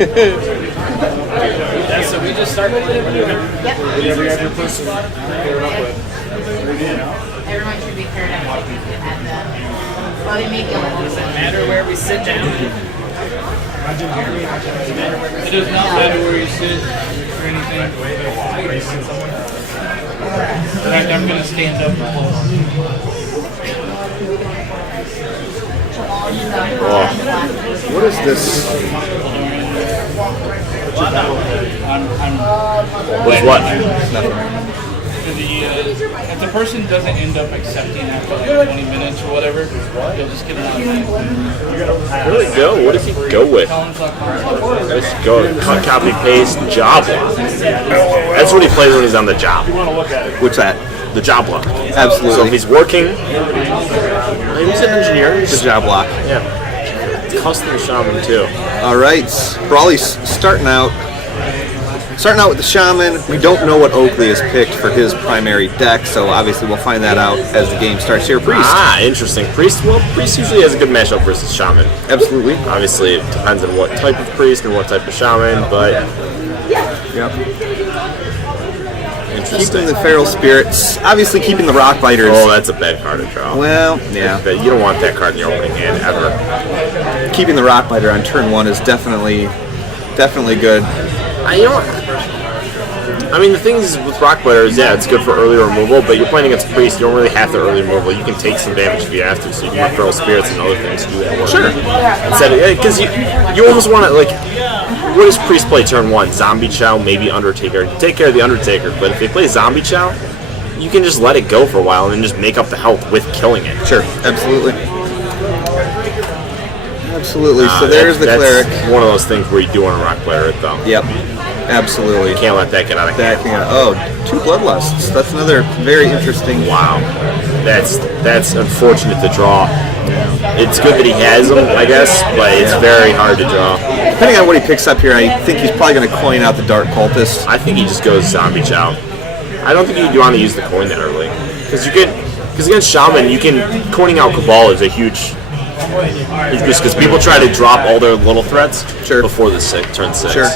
Yeah, so we just start with it. Yep. Whatever you have your person paired up with. Everyone should be paired up like you had the. Well, they may be a little Does it matter where we sit down? I didn't hear me. It does not matter where you sit or anything. In fact, I'm going to stand up. What is this? Wait, what? If the person doesn't end up accepting after like 20 minutes or whatever, they'll just get another thing. Where did he go? What does he go with? Let's go copy paste job lock. That's what he plays when he's on the job. What's that? The job lock. Absolutely. So if he's working, he's an engineer. The job lock. Yeah. Custom shaman too. All right, Brawley's starting out with the shaman. We don't know what Oakley has picked for his primary deck, so obviously we'll find that out as the game starts here. Priest. Ah, interesting. Priest. Well, Priest usually has a good matchup versus shaman. Absolutely. Obviously, it depends on what type of priest and what type of shaman, but Yep. interesting. Keeping the feral spirits. Obviously keeping the rock biters. Oh, that's a bad card to draw. Well, yeah. But you don't want that card in your opening hand ever. Keeping the rock biter on turn 1 is definitely good. I mean, the thing is with rock biters, yeah, it's good for early removal, but you're playing against priest, you don't really have the early removal. You can take some damage if you have to, so you can throw spirits and other things to do that work. Sure. Instead, because you almost want to, like, what does priest play turn 1? Zombie Chow, maybe Undertaker. You take care of the Undertaker, but if they play Zombie Chow, you can just let it go for a while and then just make up the health with killing it. Sure, absolutely. Absolutely. So there's the cleric. One of those things where you do want to rock biter it, though. Yep. Absolutely. You can't let that get out of hand. Oh, 2 bloodlusts. That's another very interesting. Wow. That's unfortunate to draw. It's good that he has them, I guess, but it's very hard to draw. Depending on what he picks up here, I think he's probably going to coin out the Dark Cultist. I think he just goes Zombie Chow. I don't think you want to use the coin that early. Because against Shaman, coining out Cabal is a huge because people try to drop all their little threats before the turn 6. Sure.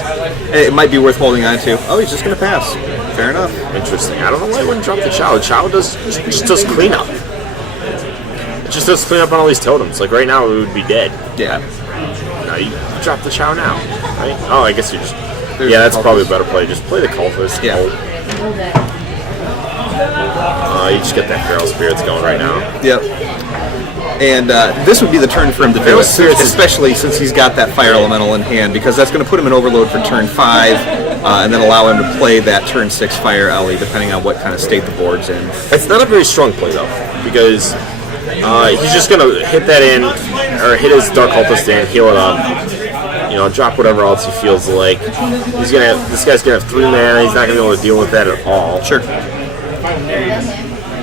It might be worth holding on to. Oh, he's just going to pass. Fair enough. Interesting. I don't know why I wouldn't drop the Chow. Chow just does cleanup. It just does cleanup on all these totems. Like right now, it would be dead. Yeah. No, you drop the Chow now, right? Oh, I guess you just... Yeah, that's probably a better play. Just play the Cultist. Yeah. You just get that Feral Spirits going right now. Yep. And this would be the turn for him to do it, especially since he's got that Fire Elemental in hand, because that's going to put him in Overload for turn 5, and then allow him to play that turn 6 Fire Ellie, depending on what kind of state the board's in. It's not a very strong play, though, because he's just going to hit that in, or hit his Dark Cultist in, heal it up, drop whatever else he feels like. This guy's going to have 3 mana, he's not going to be able to deal with that at all. Sure.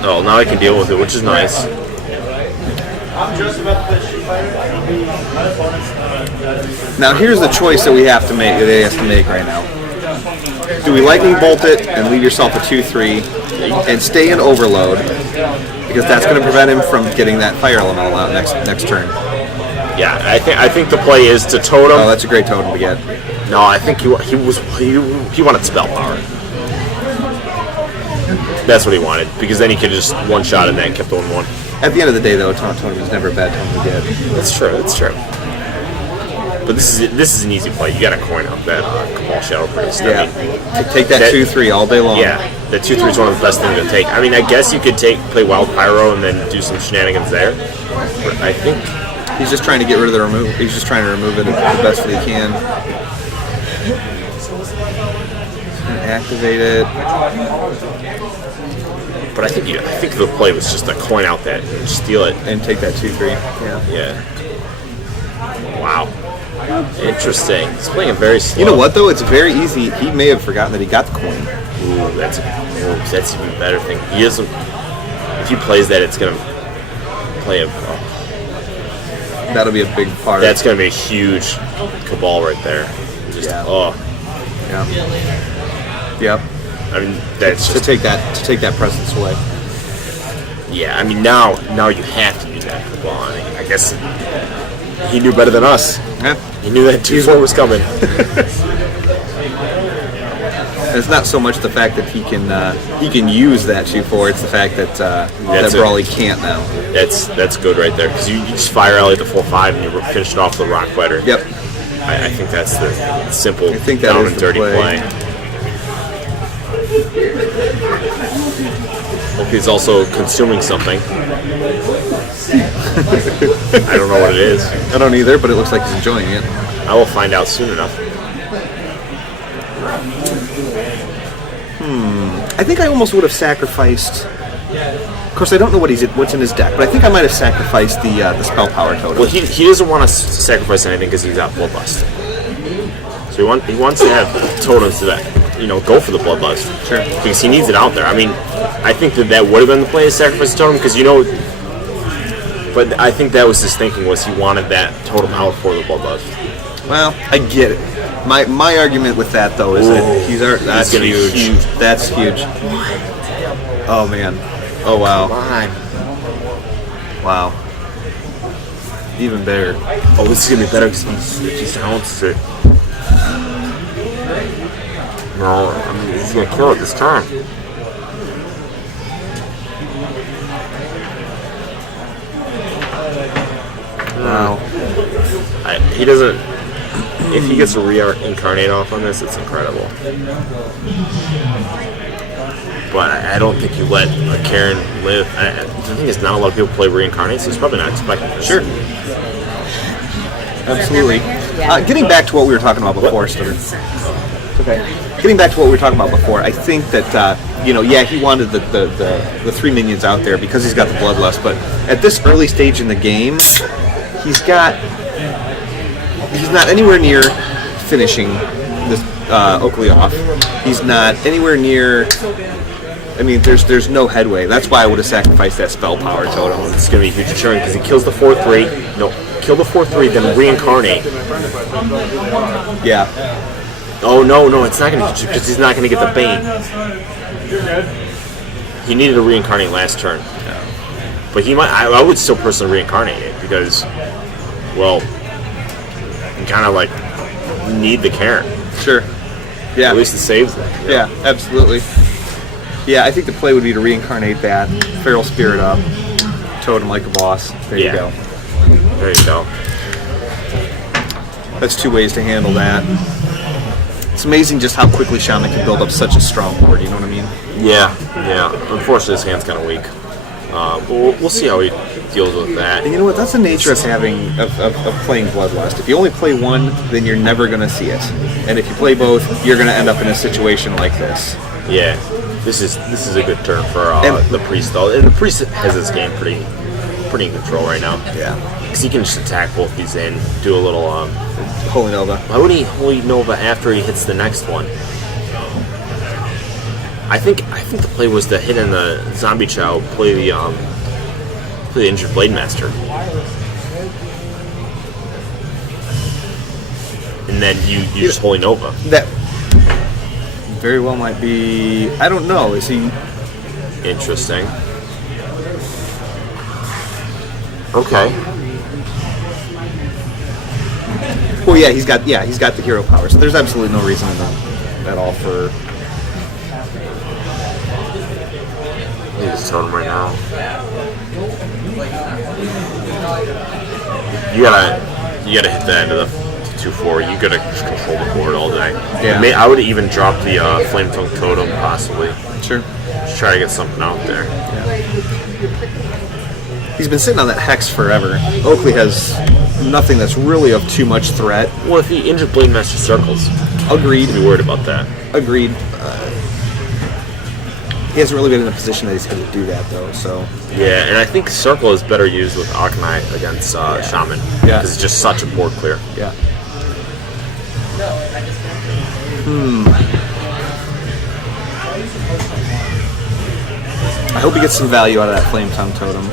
Oh, now I can deal with it, which is nice. Now here's the choice that they have to make right now. Do we Lightning Bolt it and leave yourself a 2/3 and stay in Overload, because that's going to prevent him from getting that Fire Elemental out next turn? Yeah, I think the play is to totem. Oh, that's a great totem to get. No, I think he wanted spell power. That's what he wanted, because then he could just one-shot it and then kept the 1/1. At the end of the day, though, a taunt totem is never a bad totem to get. That's true. But this is an easy play. You got to coin out that Cabal Shadow Priest. Yeah. Take that 2/3 all day long. Yeah, that 2/3 is one of the best things to take. I mean, I guess you could play Wild Pyro and then do some shenanigans there. But I think he's just trying to get rid of the remove. He's just trying to remove it the best that he can. Activate it. But I think the play was just to coin out that and steal it and take that 2/3. Yeah. Wow. Interesting. He's playing it very slow. You know what though? It's very easy. He may have forgotten that he got the coin. Ooh, that's even a better thing. He isn't. If he plays that, it's gonna play a. That'll be a big part. That's gonna be a huge Cabal right there. Just Yeah. Yep. I mean, that's to take that presence away. Yeah, I mean now you have to use that Cabal. I guess He knew better than us. Yeah. He knew that 2-4 was coming. It's not so much the fact that he can use that 2-4. It's the fact that that Brawley can't now. That's good right there because you just fire out at the 4-5 and you finish it off with a rock fighter. Yep. I think that's the simple, I think that down is and the dirty play. He's also consuming something. I don't know what it is. I don't either, but it looks like he's enjoying it. I will find out soon enough. I think I almost would have sacrificed. Of course, I don't know what's in his deck, but I think I might have sacrificed the spell power totem. Well, he doesn't want to sacrifice anything because he's got Bloodlust. So he wants to have totems that go for the Bloodlust. Sure. Because he needs it out there. I mean, I think that would have been the play to sacrifice the totem because But I think that was his thinking was he wanted that totem out for the Bloodlust. Well, I get it. My argument with that though is that that's huge. That's huge. Oh man. Oh wow. Come on. Wow. Even better. Oh, this is gonna be better because he sounds it. No, I mean he's gonna kill it this time. Wow. He doesn't. If he gets to reincarnate off on this, it's incredible. But I don't think you let a Karen live. The thing is, not a lot of people play reincarnate, so it's probably not expecting this. Sure. Absolutely. Getting back to what we were talking about before, Stutter. Okay. Getting back to what we were talking about before, I think that he wanted the 3 minions out there because he's got the Bloodlust, but at this early stage in the game, he's not anywhere near finishing this Oakley off. He's not anywhere near. I mean, there's no headway. That's why I would have sacrificed that spell power totem. It's going to be a huge deterrent because he kills the 4-3. No, kill the 4-3, then reincarnate. Yeah. Oh no, it's not going to because he's not going to get the Bane. He needed to reincarnate last turn. But he might. I would still personally reincarnate it because, well, you kind of like need the Karen. Sure. Yeah. At least it saves it. Yeah, absolutely. Yeah, I think the play would be to reincarnate that, Feral Spirit up, totem like a boss. There you go. There you go. That's 2 ways to handle that. It's amazing just how quickly Shaman can build up such a strong board, you know what I mean? Yeah. Unfortunately, his hand's kind of weak. But we'll see how he deals with that. And you know what? That's the nature of playing Bloodlust. If you only play one, then you're never going to see it. And if you play both, you're going to end up in a situation like this. Yeah, this is a good turn for the Priest though. And the Priest has his game pretty in control right now. Yeah, because he can just attack both these in, do a little Holy Nova. Why would he Holy Nova after he hits the next one? I think the play was to hit in the Zombie Chow, play the Injured Blade Master, and then you just Holy Nova. That very well might be. I don't know. Is he interesting? Okay. Well, he's got the hero power. So there's absolutely no reason at all for. He's totem right now. You gotta hit the end of the 2-4. You gotta just control the board all day. Yeah. I would even drop the Flame Tongue Totem possibly. Sure. Just try to get something out there. Yeah. He's been sitting on that Hex forever. Oakley has nothing that's really of too much threat. Well, if the Injured Blade Master circles, agreed. I'd be worried about that. Agreed. He hasn't really been in a position that he's going to do that, though. So yeah, and I think Circle is better used with Akanai against Shaman. Yeah. Because it's just such a board clear. Yeah. I hope he gets some value out of that Flame Tongue Totem.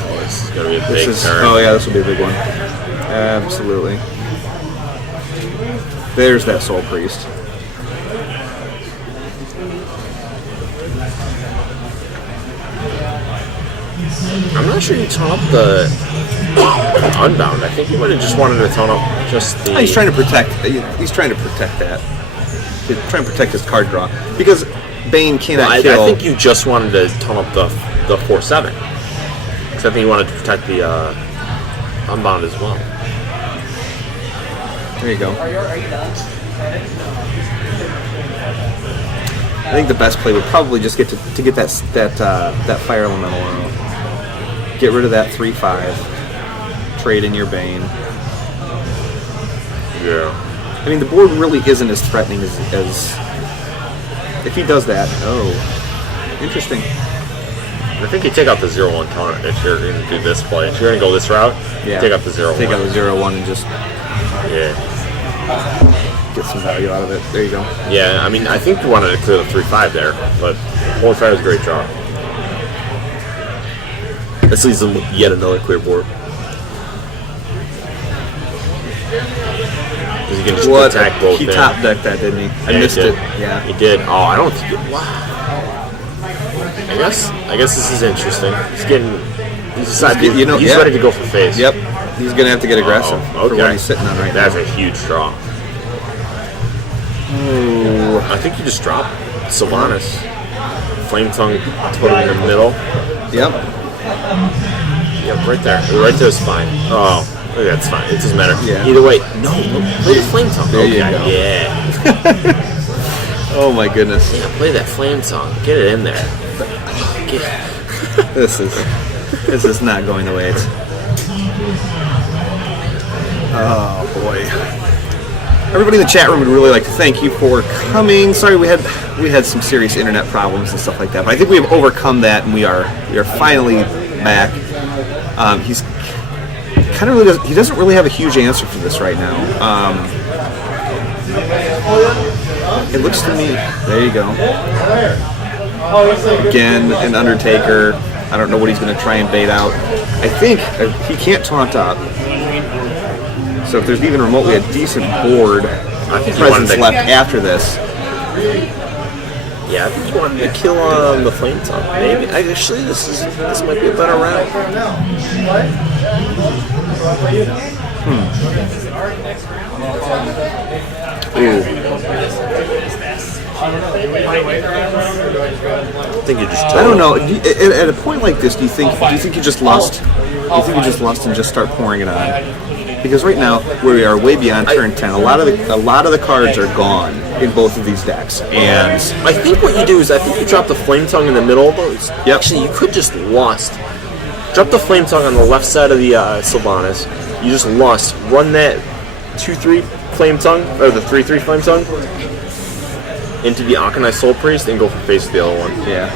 Oh, this is going to be a big turn. Oh, yeah, this will be a big one. Absolutely. There's that Soul Priest. I'm not sure you top the Unbound. I think he might have just wanted to tone up just the. He's trying to protect. He's trying to protect that. He's trying to protect his card draw because Bane cannot kill. I think you just wanted to tone up the 4/7. Because I think you wanted to protect the Unbound as well. There you go. I think the best play would probably just get to get that fire elemental out. Get rid of that 3/5. Trade in your Bane. Yeah. I mean, the board really isn't as threatening as if he does that. Oh, interesting. I think you take out the 0/1 taunt if you're going to do this play. If you're going to go this route, Yeah. take out the 0/1. Take out the 0/1 and just get some value out of it. There you go. Yeah, I mean, I think you wanted to clear the 3/5 there, but Holy Fire is a great draw. This leaves them with yet another clear board. You can just attack both. He top decked that, didn't he? I missed it. Yeah, he did. Oh, I don't think it. Wow. I guess this is interesting. He's getting. He's ready to go for face. Yep. He's gonna have to get aggressive for what he's sitting on right now. That's a huge draw. Ooh. I think you just drop Sylvanas. Flame Tongue, put him in the middle. Yep. Yep, right there. Right there is fine. Oh, that's fine. It doesn't matter. Yeah. Either way, no. Play the Flame Tongue. There you go. Yeah. Oh my goodness. Yeah, play that Flame Tongue. Get it in there. This is not going the way it's. Oh boy. Everybody in the chat room would really like to thank you for coming. Sorry we had some serious internet problems and stuff like that, but I think we have overcome that and we are finally back. He's kind of he doesn't really have a huge answer for this right now. It looks to me. There you go. Again, an Undertaker. I don't know what he's going to try and bait out. I think he can't taunt up. So if there's even remotely a decent board presence left after this. Yeah, I think you wanted to kill the Flame Tongue. Maybe. Actually, this might be a better route. Ooh. I think you just. I don't know. At a point like this, do you think you just lost? Do you think you just lost and just start pouring it on? Because right now we are way beyond turn 10. A lot of the cards are gone in both of these decks, and I think what you do is you drop the Flame Tongue in the middle of those. Yep. Actually, you could just lust. Drop the Flame Tongue on the left side of the Sylvanas. You just lust. Run that 2/3 Flame Tongue or the 3/3 Flame Tongue into the Akanai Soul Priest and go for face with the other one. yeah.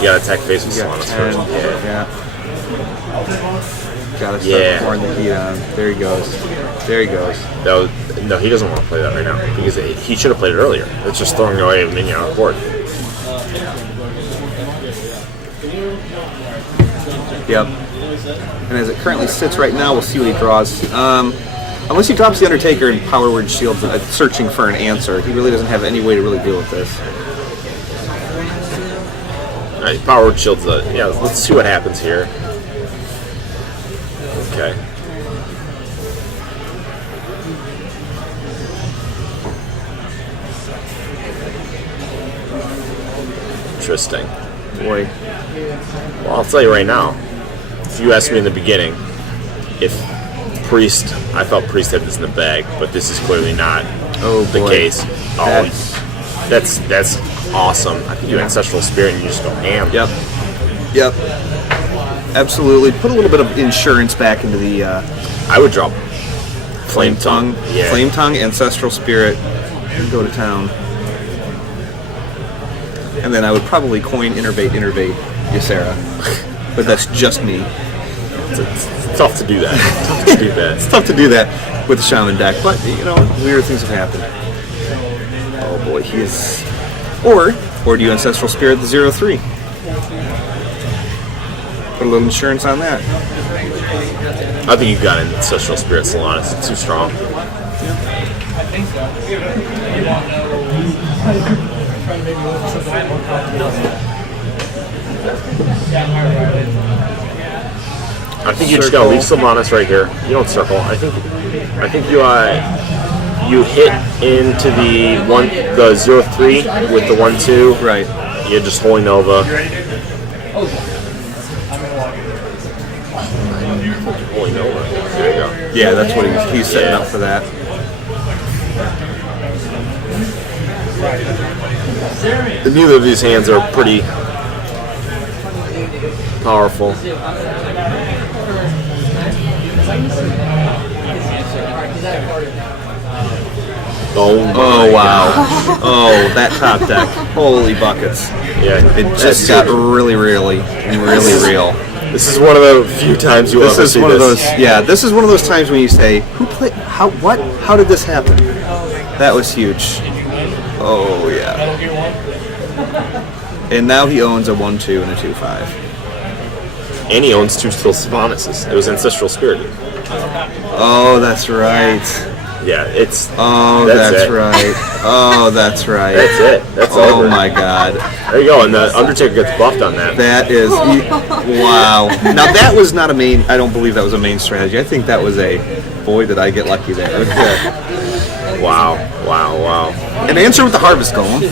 You gotta attack face with Sylvanas first. Yeah. Gotta start pouring the heat on. There he goes. There he goes. No, he doesn't want to play that right now because he should have played it earlier. It's just throwing away a minion on the board. Yep. And as it currently sits right now, we'll see what he draws. Unless he drops the Undertaker and Power Word Shields searching for an answer, he really doesn't have any way to really deal with this. Alright, Power Word Shields. Yeah, let's see what happens here. Okay. Interesting. Boy. Well, I'll tell you right now. If you asked me in the beginning if Priest, I thought Priest had this in the bag, but this is clearly not the case. Oh, that's awesome. I think you Ancestral Spirit and you just go ham. Yep. Absolutely. Put a little bit of insurance back into the I would drop Flame Tongue. Yeah. Flame Tongue, Ancestral Spirit, and go to town. And then I would probably coin Innervate Ysera. But that's just me. It's tough to do that. It's tough to do that with the Shaman deck, but weird things have happened. Oh boy, he is. Or do you Ancestral Spirit the 0/3? Put a little insurance on that. I think you've got Ancestral Spirit Solanas. It's too strong. I think you just gotta leave Sylvanas right here. You don't circle. I think you hit into the 0-3 with the 1-2. Right. You're just Holy Nova. Holy Nova. There you go. Yeah, that's what he's setting up for that. Neither of these hands are pretty powerful. Oh wow. Oh, that top deck. Holy buckets. Yeah, It just got really real. This is one of the few times you This ever is see one of this. those. Yeah, this is one of those times when you say, "Who played? How? What? How did this happen?" That was huge. Oh yeah. And now he owns a 1-2 and a 2-5. And he owns 2 still Sylvanas. It was Ancestral Spirit. Oh, that's right. Yeah, it's. Oh, that's right. Oh, that's right. That's it. That's Oh over. my God. There you go, and the Undertaker gets buffed on that. That is wow. Now that was not a main. I don't believe that was a main strategy. I think that was a. Boy, did I get lucky there. Okay. Wow. An answer with the Harvest Golem.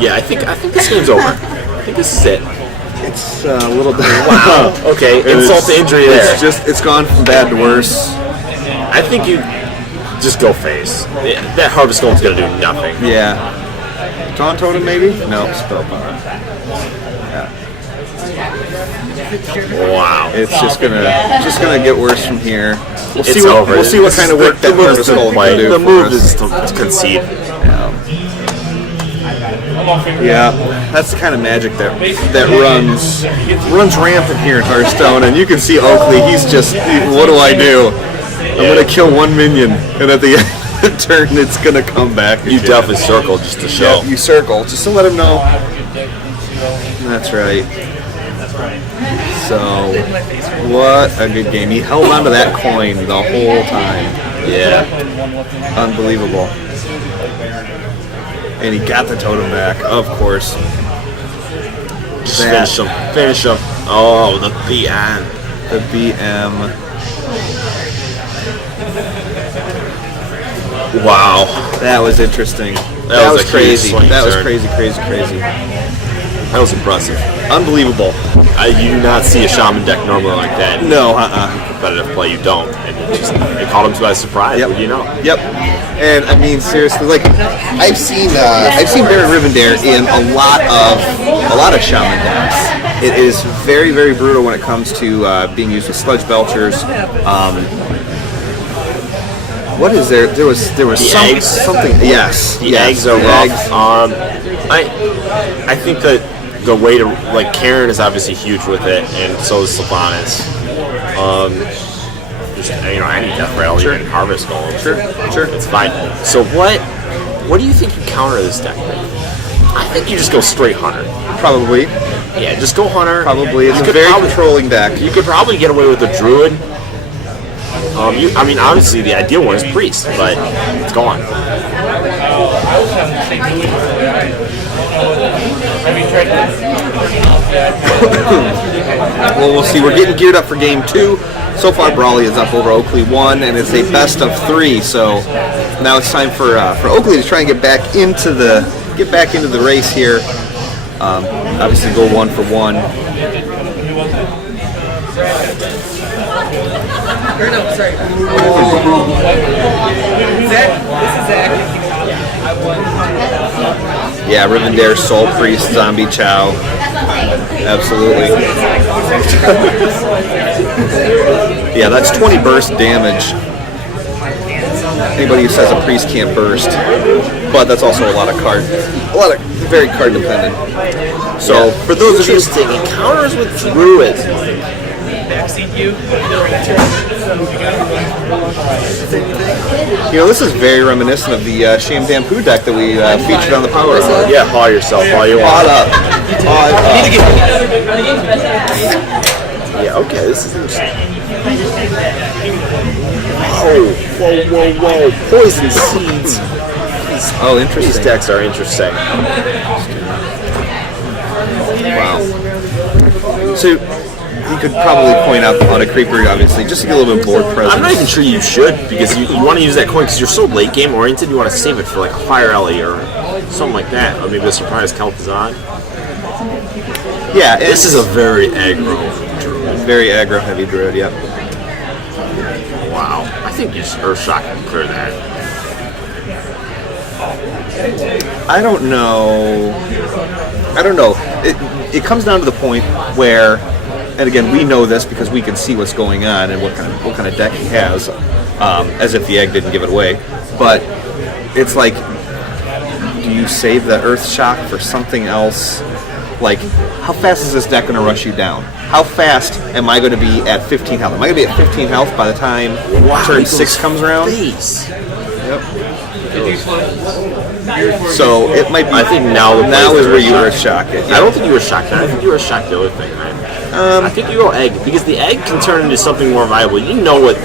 Yeah, I think this game's over. I think this is it. It's a little bit. Wow. Okay, insult to injury there. It's gone from bad to worse. I think you just go face. That Harvest Golem's gonna do nothing. Yeah. Taunt Totem maybe? No, Spell Power. Wow. It's just gonna get worse from here. We'll It's see what over. we'll see what kind of work that Harvest to Golem play. can do The for move us. is to concede. Yeah, that's the kind of magic that runs rampant here in Hearthstone, and you can see Oakley. He's just, what do I do? I'm gonna kill one minion, and at the end of the turn, it's gonna come back. You definitely circle just to show. Yeah, you circle just to let him know. That's right. So, what a good game. He held onto that coin the whole time. Yeah. Unbelievable. And he got the totem back, of course. Just finish him. Finish him. Oh, the BM. The BM. Wow. That was interesting. That was a huge crazy. swing That was turn. crazy. That was impressive. Unbelievable. You do not see a shaman deck normally like that. No, Competitive play, you don't. And it caught him by surprise. Yep. What do you know? Yep. And I mean, seriously, like I've seen Baron Rivendare in a lot of shaman decks. It is very, very brutal when it comes to being used with sludge belchers. What is there? There was eggs? something. Yes. The eggs are rough. I think that the way to Karen is obviously huge with it, and so is Sylvanas. Just any death rattle, even Harvest Golem. Sure. It's fine. So what do you think you counter this deck with? I think you just go straight Hunter. Probably. Yeah, just go Hunter. Probably. It's You a could very probably- controlling deck. You could probably get away with a Druid. Obviously the ideal one is Priest, but it's gone. I was having the same belief. Have you tried that? Well, we'll see. We're getting geared up for game 2. So far, Brawley is up over Oakley 1, and it's a best of 3. So now it's time for Oakley to try and get back into the race here. Obviously, go 1 for 1. Yeah, Rivendare, Soul Priest, Zombie Chow. Absolutely. Yeah, that's 20 burst damage. Anybody who says a priest can't burst, but that's also a lot of very card dependent. So for those of you Interesting encounters with Druid. this is very reminiscent of the Sham Dampu deck that we featured on the Power Hour. Yeah, haul yourself while you Paw want. it up. Paw it up. Yeah, okay, this is interesting. Whoa. Poison seeds. Oh, interesting. These decks are interesting. Wow. So you could probably point out on a creeper, obviously, just to get a little bit of board presence. I'm not even sure you should, because you want to use that coin because you're so late game oriented. You want to save it for like a Fire Alley or something like that, or maybe a surprise Kel'Thuzad. Yeah, This is a very aggro druid. very aggro heavy druid. Yep. Wow. I think you just Earthshock can clear that. I don't know. It comes down to the point where, and again, we know this because we can see what's going on and what kind of deck he has, as if the egg didn't give it away. But it's like, do you save the Earth Shock for something else? Like, how fast is this deck going to rush you down? How fast am I going to be at 15 health? Am I going to be at 15 health by the time turn 6 comes around? Yep. So it might be. I think now is where you Earth Shock it. I don't think you were shocked. I think you were shocked the other thing, right? I think you go egg because the egg can turn into something more viable. You know what?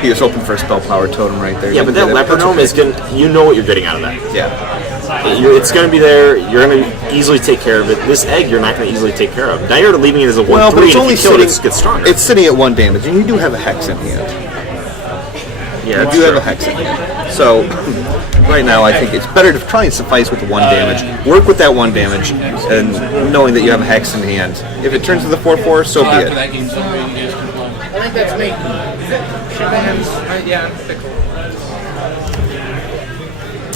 He was hoping for a spell power totem right there. Yeah, but that Leopardome is gonna. You know what you're getting out of that. Yeah. It's going to be there. You're going to easily take care of it. This egg, you're not going to easily take care of. Now you're leaving it as a 1/3. Well, but it's only sitting. It gets stronger. It's sitting at 1 damage, and you do have a hex in hand. Yeah, You do have a hex in hand. So right now, I think it's better to try and suffice with the 1 damage. Work with that 1 damage, and knowing that you have a hex in hand. If it turns to the 4/4, so be After it. that game's over, you guys can play. I think that's me. Yeah, I'm pickle.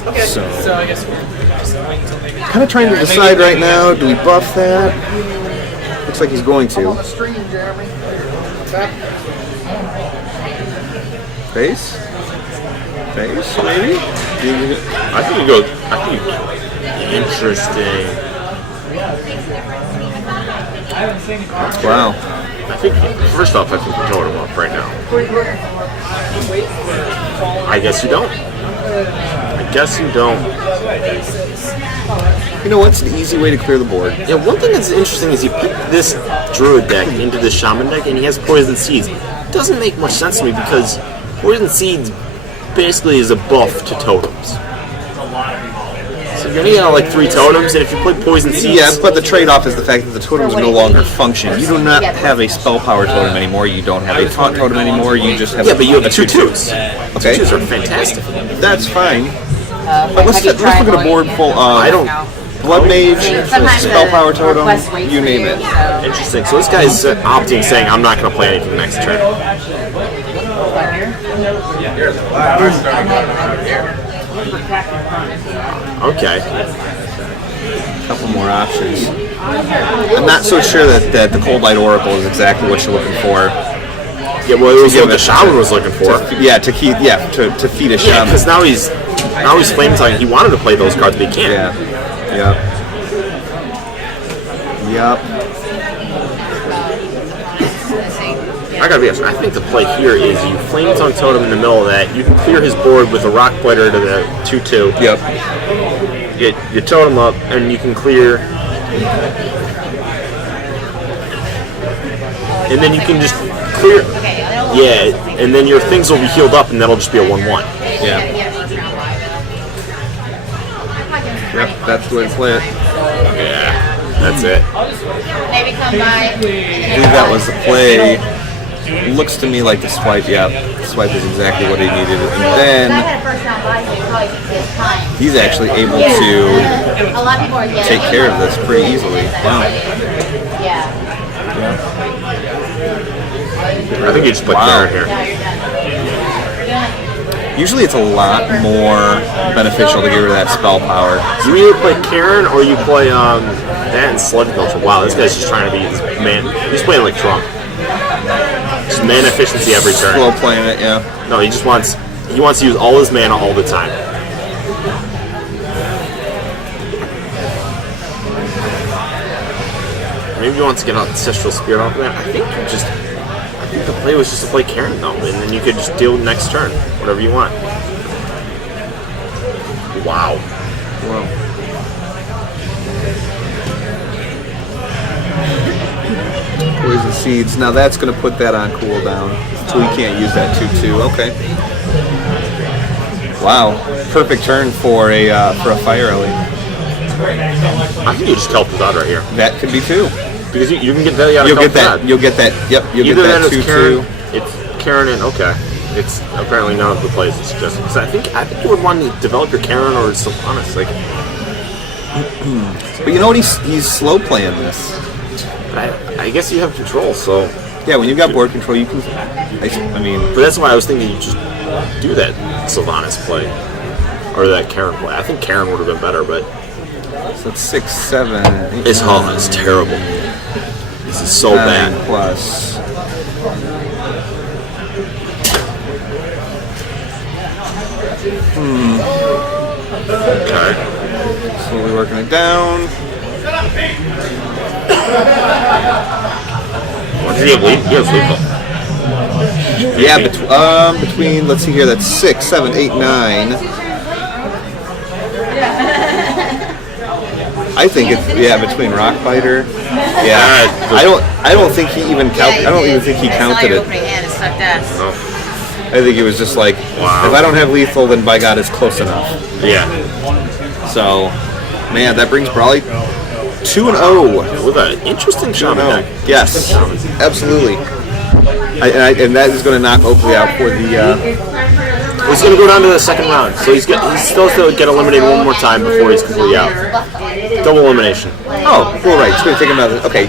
Okay, so I guess we're just waiting until they Kind of trying to decide right now. Do we buff that? Looks like he's going to. stream, Jeremy. Face? Face, maybe? I think you go. I think interesting. Wow. I think first off, I think you told him up right now. I guess you don't. I guess you don't. You know what's an easy way to clear the board? Yeah, one thing that's interesting is you put this Druid deck into the Shaman deck, and he has Poison Seeds. It doesn't make much sense to me because Poison Seeds basically is a buff to totems. So you're gonna get like 3 totems, and if you play Poison Seeds, Yeah, but the trade-off is the fact that the totems no longer function. You do not have a spell power totem anymore. You don't have a taunt totem anymore. You just have but you have a 2/2s. Okay, 2/2s are fantastic. that's fine. But let's look at a board full of I don't. Blood Mage, spell power totem, you name it. Interesting. So this guy's opting, saying, "I'm not going to play anything next turn." Okay. A couple more options. I'm not so sure that the Cold Light Oracle is exactly what you're looking for. Yeah, well, it was give what the it- Shaman was looking for. To feed a Yeah, shaman. because now he's flame telling. He wanted to play those cards, but he can't. Yep. I gotta be honest. I think the play here is you flame tongue totem in the middle of that. You can clear his board with a rock blighter to the 2/2. Yep. You totem up, and you can clear. And then you can just clear. Yeah, and then your things will be healed up, and that'll just be a 1/1. Yeah. Yep. That's the way to play it. Yeah, that's it. Maybe come by. I believe that was the play. Looks to me like the swipe. Yeah, the swipe is exactly what he needed. And then he's actually able to take care of this pretty easily. Wow. Yeah. I think you just put Karen here. Usually it's a lot more beneficial to get rid of that spell power. You either play Karen or you play that and Sludge Belcher. Wow, this guy's just trying to be his man. He's playing like Trump. Just mana efficiency every turn. Slow playing it, yeah. No, he just wants to use all his mana all the time. Maybe he wants to get Ancestral Spirit off of that. I think the play was just to play Karen though, and then you could just deal next turn, whatever you want. Wow. Poison Seeds. Now that's going to put that on cooldown, so we can't use that 2/2. Okay. Wow, perfect turn for a fire elite. I think you just kelp that right here. That could be too. Because you can get that out of You'll get kelp that. You'll get that. Yep. You'll Either get that it's 2/2. Karen, it's Karen and okay. It's apparently none of the plays it's suggested. Because I think you would want to develop your Karen or Sylvanas. Like, but you know what? He's slow playing this. I guess you have control, so. Yeah, when you've got board control, you can. I mean, but that's why I was thinking you just do that Sylvanas play or that Karen play. I think Karen would have been better, but. So it's 6, 7. 8, This Hall is terrible. This is so 9 bad. plus. Okay. Slowly working it down. What does he have lead? He has lead. Yeah, between, let's see here, that's 6, 7, 8, 9. I think it's between Rockbiter. Yeah, I don't think he even counted. I don't even think he counted it. I think it was just like, wow. If I don't have lethal, then by God, it's close enough. Yeah. So, man, that brings Brawley 2-0 with an interesting shaman deck. Yes, absolutely. And that is going to knock Oakley out for the. He's going to go down to the second round, so he's still has to get eliminated one more time before he's completely out. Double elimination. Oh, cool, right. It's going to take him out. Okay.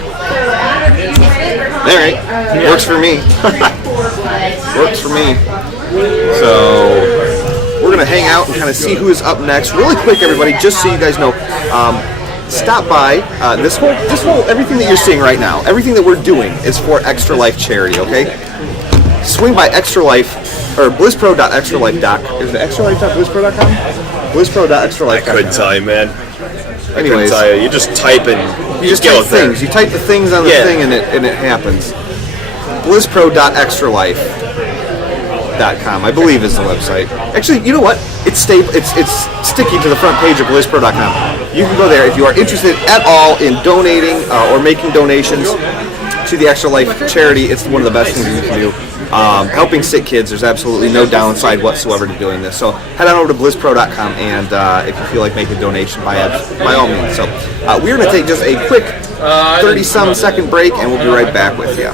All right. Yeah. Works for me. Works for me. So we're going to hang out and kind of see who is up next. Really quick, everybody, just so you guys know. Stop by. This whole everything that you're seeing right now, everything that we're doing is for Extra Life charity. Okay. Swing by Extra Life or BlissPro.extralife.com. Is it extralife.blisspro.com? BlissPro.extralife.com. I couldn't tell you, man. Anyways, you just type and you just type things. You type the things on the thing and it happens. BlissPro.extralife.com, I believe, is the website. Actually, you know what? It's stable. It's sticky to the front page of BlissPro.com. You can go there if you are interested at all in donating or making donations to the Extra Life charity. It's one of the best things you can do. Helping sick kids, there's absolutely no downside whatsoever to doing this. So head on over to BlissPro.com and if you feel like making a donation, by all means. So we're going to take just a quick 30-some second break and we'll be right back with you.